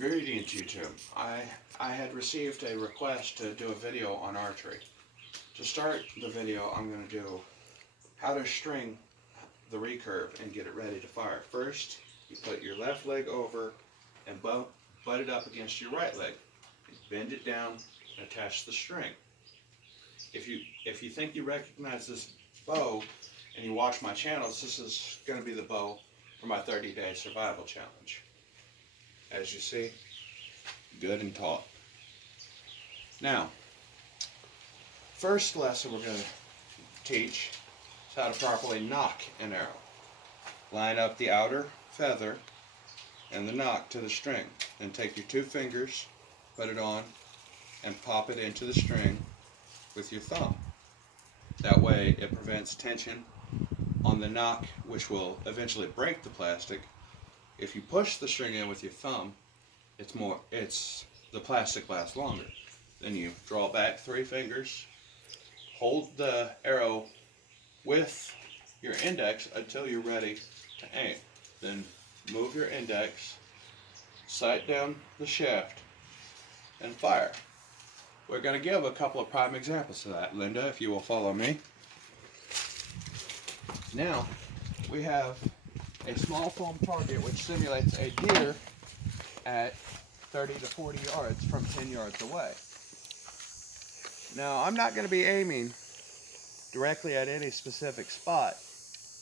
Greetings, YouTube. I had received a request to do a video on archery. To start the video, I'm going to do how to string the recurve and get it ready to fire. First, you put your left leg over and butt it up against your right leg. Bend it down and attach the string. If you think you recognize this bow and you watch my channels, this is going to be the bow for my 30-day survival challenge. As you see, good and taut. Now, first lesson we're going to teach is how to properly nock an arrow. Line up the outer feather and the nock to the string. Then take your two fingers, put it on, and pop it into the string with your thumb. That way it prevents tension on the nock, which will eventually break the plastic. If you push the string in with your thumb, the plastic lasts longer. Then you draw back 3 fingers, hold the arrow with your index until you're ready to aim. Then move your index, sight down the shaft, and fire. We're going to give a couple of prime examples of that, Linda, if you will follow me. Now, we have a small foam target which simulates a deer at 30 to 40 yards from 10 yards away. Now, I'm not going to be aiming directly at any specific spot,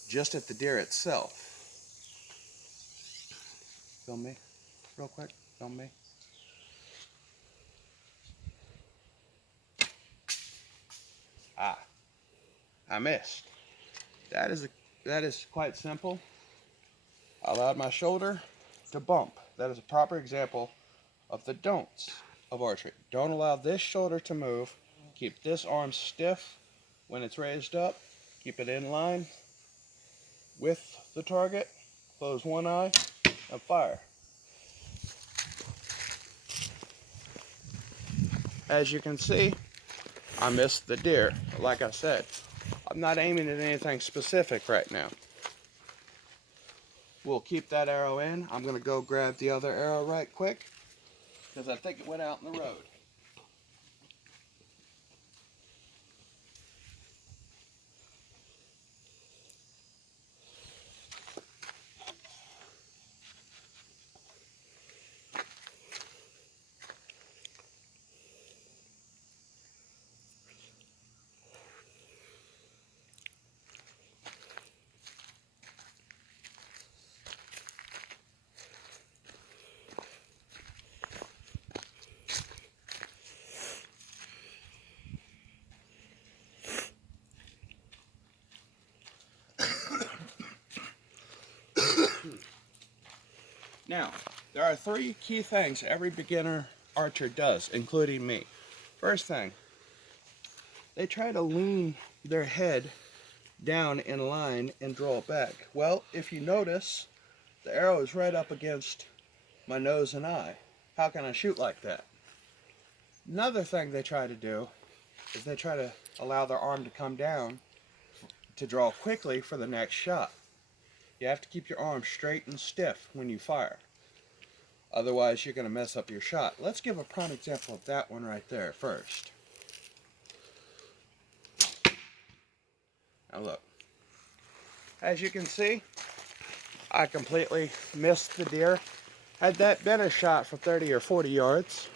just at the deer itself. Film me, real quick, film me. I missed. That is quite simple. I allowed my shoulder to bump. That is a proper example of the don'ts of archery. Don't allow this shoulder to move. Keep this arm stiff when it's raised up. Keep it in line with the target. Close one eye and fire. As you can see, I missed the deer. Like I said, I'm not aiming at anything specific right now. We'll keep that arrow in. I'm going to go grab the other arrow right quick because I think it went out in the road. Now, there are 3 key things every beginner archer does, including me. First thing, they try to lean their head down in line and draw it back. Well, if you notice, the arrow is right up against my nose and eye. How can I shoot like that? Another thing they try to do is they try to allow their arm to come down to draw quickly for the next shot. You have to keep your arm straight and stiff when you fire. Otherwise, you're going to mess up your shot. Let's give a prime example of that one right there first. Now look. As you can see, I completely missed the deer. Had that been a shot for 30 or 40 yards,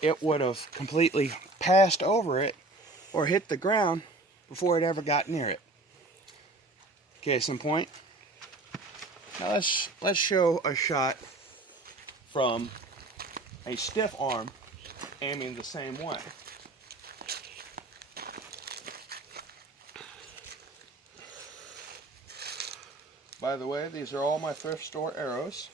it would have completely passed over it or hit the ground before it ever got near it. Case in point. Now let's show a shot from a stiff arm aiming the same way. By the way, these are all my thrift store arrows,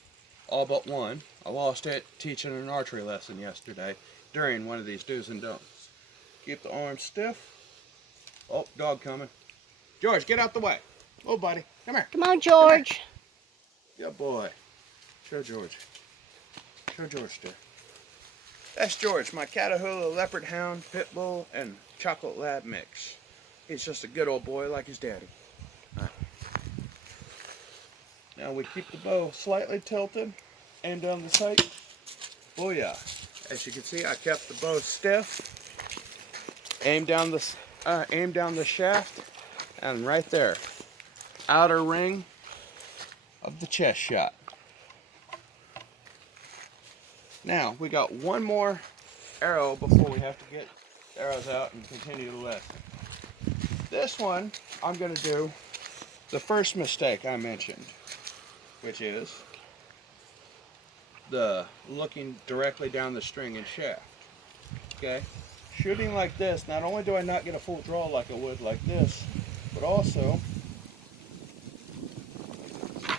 all but one. I lost it teaching an archery lesson yesterday during one of these do's and don'ts. Keep the arm stiff. Oh, dog coming. George, get out the way. Oh, buddy, come here. Come on, George. Good boy. Show George. Show George, dear. That's George, my Catahoula Leopard Hound, Pit Bull, and Chocolate Lab mix. He's just a good old boy like his daddy. All right. Now we keep the bow slightly tilted, aim down the sight, Booyah. As you can see, I kept the bow stiff. Aim down the shaft, and right there, outer ring of the chest shot. Now, we got one more arrow before we have to get the arrows out and continue the lesson. This one, I'm going to do the first mistake I mentioned, which is the looking directly down the string and shaft. Okay? Shooting like this, not only do I not get a full draw like I would like this, but also,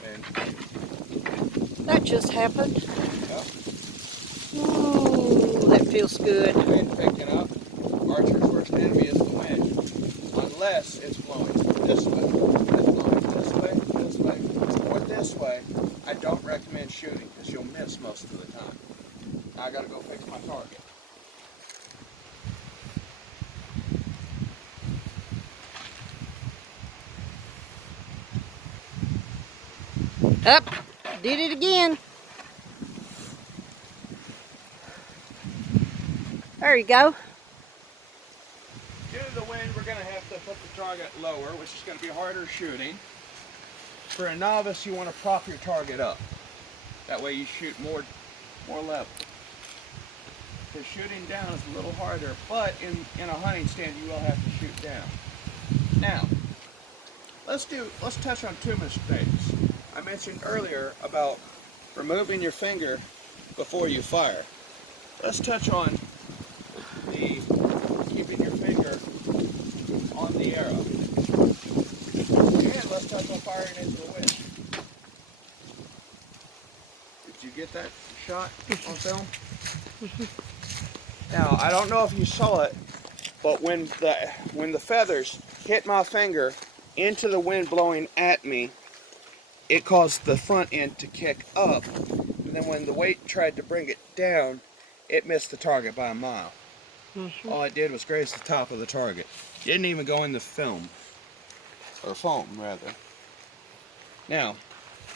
and That just happened. yep, Ooh, that feels good. wind picking up. Archer's worst enemy is the wind, unless it's blowing this way. If it's blowing this way, or this way, I don't recommend shooting because you'll miss most of the time. Now I gotta go fix my target. Up, did it again. There you go. Due to the wind, we're going to have to put the target lower, which is going to be harder shooting. For a novice, you want to prop your target up. That way you shoot more level. Because shooting down is a little harder, but in a hunting stand, you will have to shoot down. Now, let's touch on two mistakes. I mentioned earlier about removing your finger before you fire. Let's touch on the keeping your finger on the arrow. And let's touch on firing into the wind. Did you get that shot on film? Now, I don't know if you saw it, but when the feathers hit my finger into the wind blowing at me, it caused the front end to kick up. And then when the weight tried to bring it down, it missed the target by a mile. All it did was graze the top of the target. Didn't even go in the film, or foam rather. Now,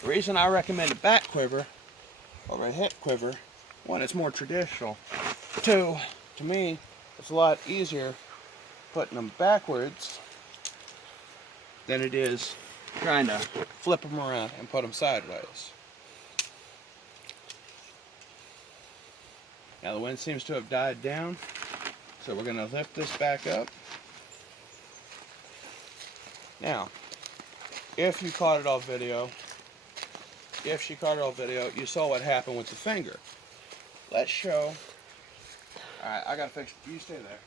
the reason I recommend a back quiver over a hip quiver, one, it's more traditional. Two, to me, it's a lot easier putting them backwards than it is trying to flip them around and put them sideways. Now the wind seems to have died down, so we're going to lift this back up. Now, if you caught it off video, if she caught it off video, you saw what happened with the finger. Let's show. Alright, I gotta fix it. You stay there.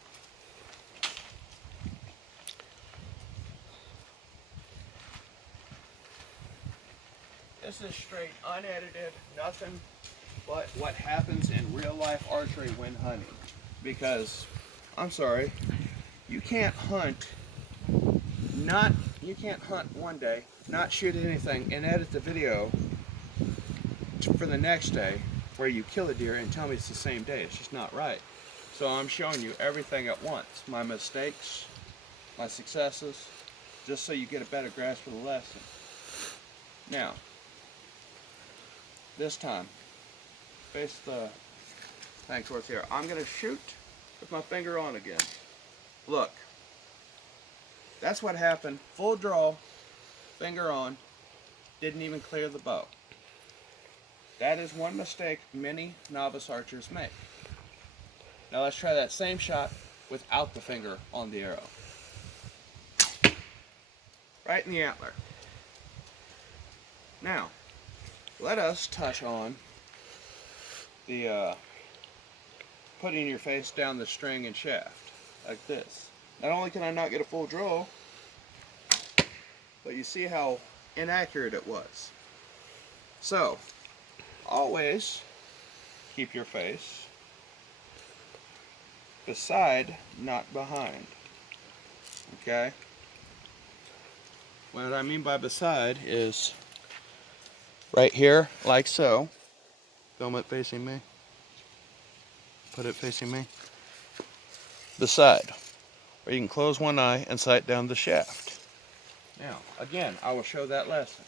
This is straight, unedited, nothing but what happens in real life archery when hunting. Because, I'm sorry, you can't hunt one day, not shoot anything, and edit the video for the next day where you kill a deer and tell me it's the same day. It's just not right. So I'm showing you everything at once. My mistakes, my successes, just so you get a better grasp of the lesson. Now, this time, face the thing towards here. I'm going to shoot with my finger on again. Look. That's what happened. Full draw, finger on, didn't even clear the bow. That is one mistake many novice archers make. Now let's try that same shot without the finger on the arrow. Right in the antler. Now, let us touch on the putting your face down the string and shaft, like this. Not only can I not get a full draw, but you see how inaccurate it was. So, always keep your face beside, not behind. Okay? What I mean by beside is right here, like so. Film it facing me. Put it facing me. Beside. Or you can close one eye and sight down the shaft. Now, again, I will show that lesson.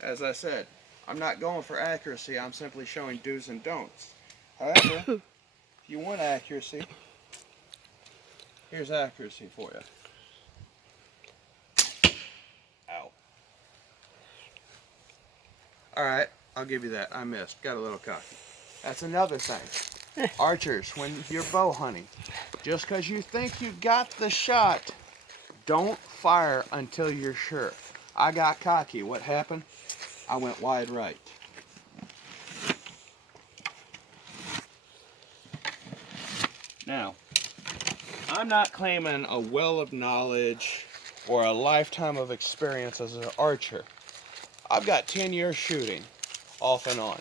As I said, I'm not going for accuracy, I'm simply showing do's and don'ts. However, if you want accuracy, here's accuracy for you. Ow. Alright, I'll give you that. I missed. Got a little cocky. That's another thing. Archers, when you're bow hunting, just because you think you got the shot, don't fire until you're sure. I got cocky. What happened? I went wide right. Now, I'm not claiming a well of knowledge or a lifetime of experience as an archer. I've got 10 years shooting, off and on.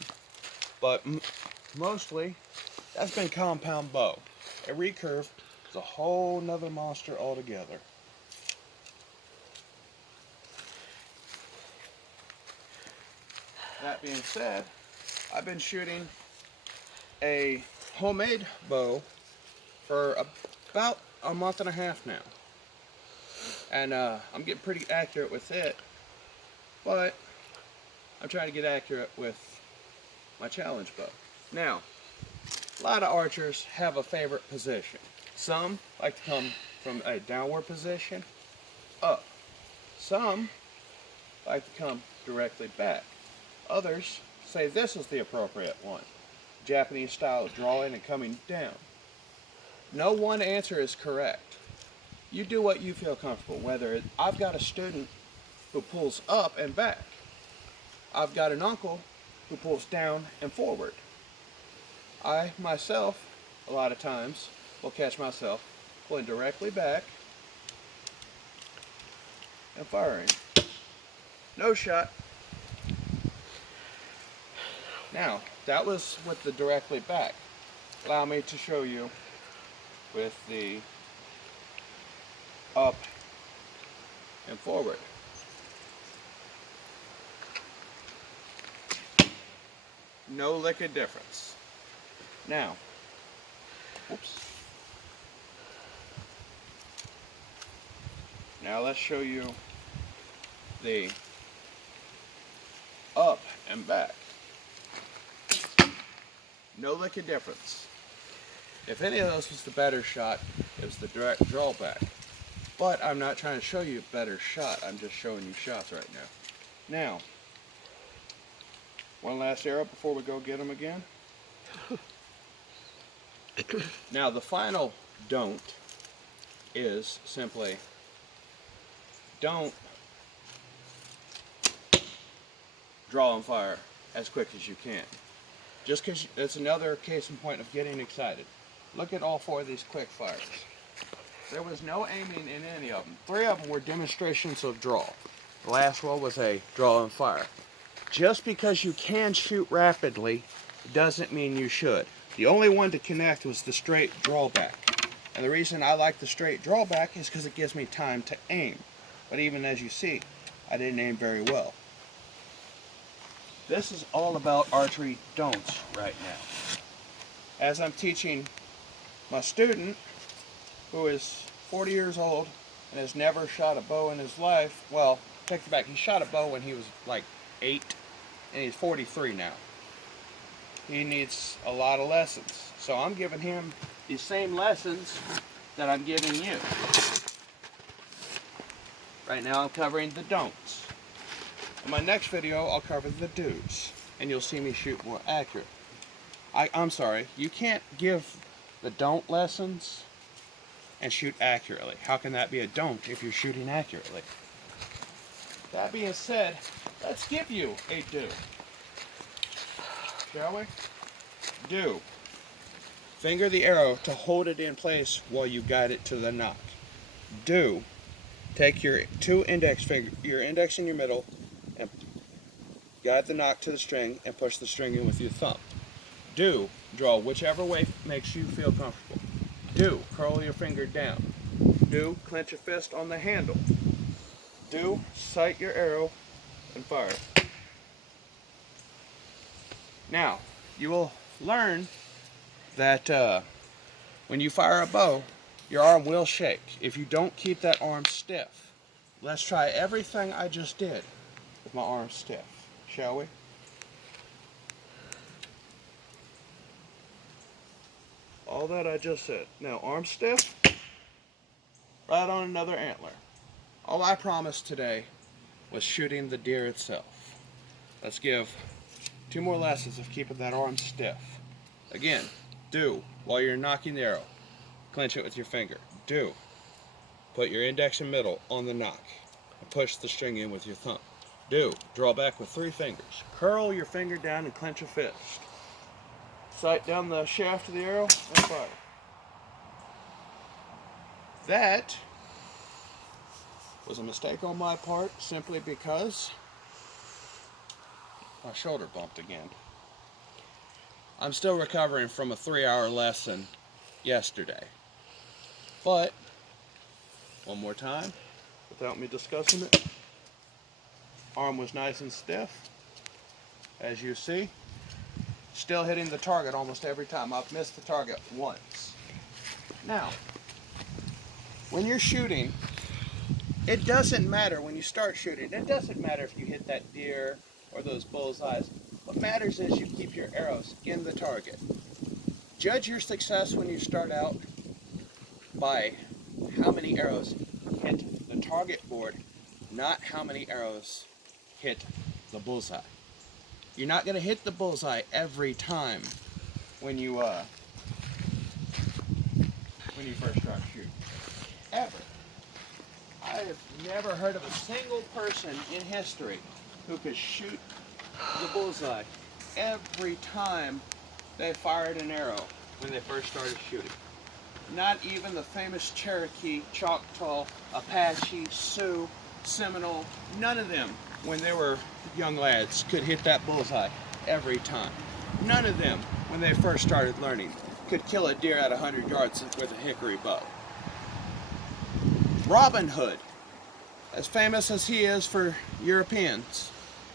But mostly, that's been compound bow. A recurve is a whole nother monster altogether. That being said, I've been shooting a homemade bow for about a month and a half now. And I'm getting pretty accurate with it, but I'm trying to get accurate with my challenge bow. Now, a lot of archers have a favorite position. Some like to come from a downward position up. Some like to come directly back. Others say this is the appropriate one. Japanese style drawing and coming down. No one answer is correct. You do what you feel comfortable. I've got a student who pulls up and back. I've got an uncle who pulls down and forward. I myself, a lot of times, will catch myself pulling directly back and firing. No shot. Now, that was with the directly back. Allow me to show you with the up and forward. No lick of difference. Now, oops. Now let's show you the up and back. No lick of difference. If any of those was the better shot, it was the direct drawback. But I'm not trying to show you a better shot, I'm just showing you shots right now. Now, one last arrow before we go get them again. Now the final don't is simply don't draw and fire as quick as you can. Just because it's another case in point of getting excited. Look at all 4 of these quick fires. There was no aiming in any of them. 3 of them were demonstrations of draw. The last one was a draw and fire. Just because you can shoot rapidly doesn't mean you should. The only one to connect was the straight drawback. And the reason I like the straight drawback is because it gives me time to aim. But even as you see, I didn't aim very well. This is all about archery don'ts right now. As I'm teaching my student, who is 40 years old and has never shot a bow in his life, well, take it back, he shot a bow when he was like 8, and he's 43 now. He needs a lot of lessons. So I'm giving him the same lessons that I'm giving you. Right now I'm covering the don'ts. In my next video, I'll cover the do's, and you'll see me shoot more accurate. I'm sorry, you can't give the don't lessons and shoot accurately. How can that be a don't if you're shooting accurately? That being said, let's give you a do. Shall we? Do. Finger the arrow to hold it in place while you guide it to the nock. Do. Take your 2 index finger, your index in your middle, and guide the nock to the string and push the string in with your thumb. Do. Draw whichever way makes you feel comfortable. Do. Curl your finger down. Do. Clench a fist on the handle. Do. Sight your arrow and fire. Now, you will learn that when you fire a bow, your arm will shake if you don't keep that arm stiff. Let's try everything I just did with my arm stiff, shall we? all that I just said. Now, arm stiff, right on another antler. All I promised today was shooting the deer itself. Let's give 2 more lessons of keeping that arm stiff. Again, do, while you're knocking the arrow, clench it with your finger. Do, put your index and middle on the nock and push the string in with your thumb. Do, draw back with 3 fingers. Curl your finger down and clench a fist. Sight down the shaft of the arrow and fire. That was a mistake on my part simply because my shoulder bumped again. I'm still recovering from a 3-hour lesson yesterday. But, one more time, without me discussing it, arm was nice and stiff, as you see. Still hitting the target almost every time. I've missed the target once. Now, when you're shooting, it doesn't matter when you start shooting. It doesn't matter if you hit that deer or those bullseyes. What matters is you keep your arrows in the target. Judge your success when you start out by how many arrows hit the target board, not how many arrows hit the bullseye. You're not going to hit the bullseye every time when you first start shooting. Ever. I have never heard of a single person in history who could shoot the bullseye every time they fired an arrow when they first started shooting. Not even the famous Cherokee, Choctaw, Apache, Sioux, Seminole, none of them, when they were young lads, could hit that bullseye every time. None of them, when they first started learning, could kill a deer at 100 yards with a hickory bow. Robin Hood, as famous as he is for Europeans,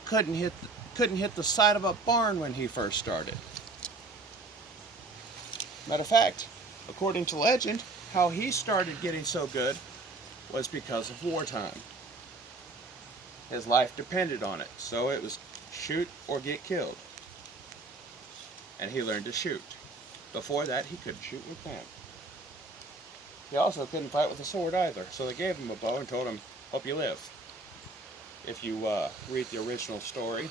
couldn't hit the side of a barn when he first started. Matter of fact, according to legend, how he started getting so good was because of wartime. His life depended on it, so it was shoot or get killed. And he learned to shoot. Before that, he couldn't shoot with them. He also couldn't fight with a sword either, so they gave him a bow and told him, hope you live. If you read the original story,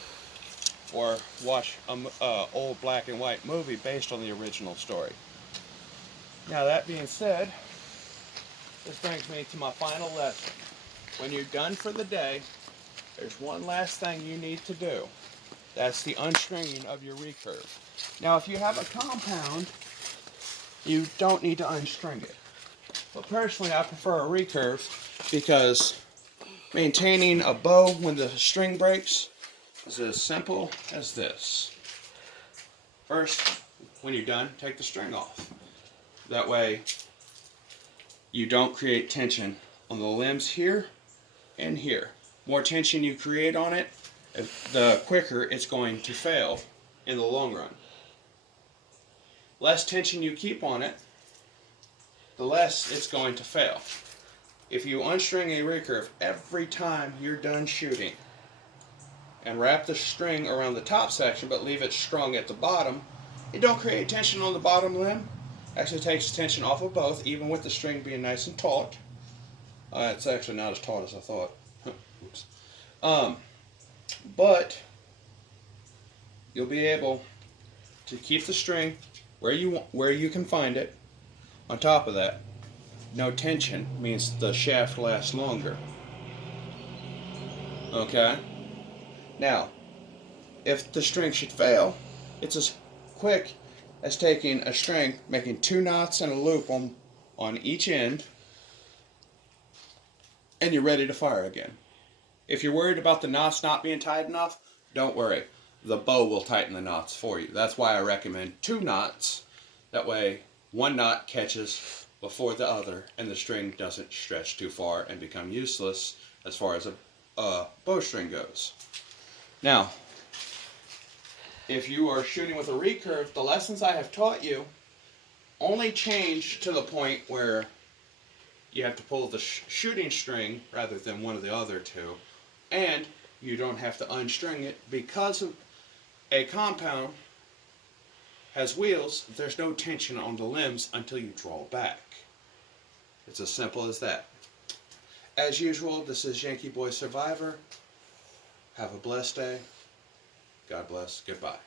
or watch an old black and white movie based on the original story. Now that being said, this brings me to my final lesson. When you're done for the day, there's one last thing you need to do. That's the unstringing of your recurve. Now if you have a compound, you don't need to unstring it. But personally, I prefer a recurve because maintaining a bow when the string breaks is as simple as this. First, when you're done, take the string off. That way, you don't create tension on the limbs here and here. More tension you create on it, the quicker it's going to fail in the long run. Less tension you keep on it, the less it's going to fail. If you unstring a recurve every time you're done shooting and wrap the string around the top section but leave it strung at the bottom, it don't create tension on the bottom limb. Actually takes tension off of both, even with the string being nice and taut. It's actually not as taut as I thought. Oops. But you'll be able to keep the string where you can find it. On top of that, no tension means the shaft lasts longer. Okay? Now, if the string should fail, it's as quick as taking a string, making 2 knots and a loop on each end, and you're ready to fire again. If you're worried about the knots not being tight enough, don't worry. The bow will tighten the knots for you. That's why I recommend 2 knots. That way, 1 knot catches before the other, and the string doesn't stretch too far and become useless as far as a bowstring goes. Now, if you are shooting with a recurve, the lessons I have taught you only change to the point where you have to pull the shooting string rather than one of the other two, and you don't have to unstring it because a compound has wheels, there's no tension on the limbs until you draw back. It's as simple as that. As usual, this is Yankee Boy Survivor. Have a blessed day. God bless. Goodbye.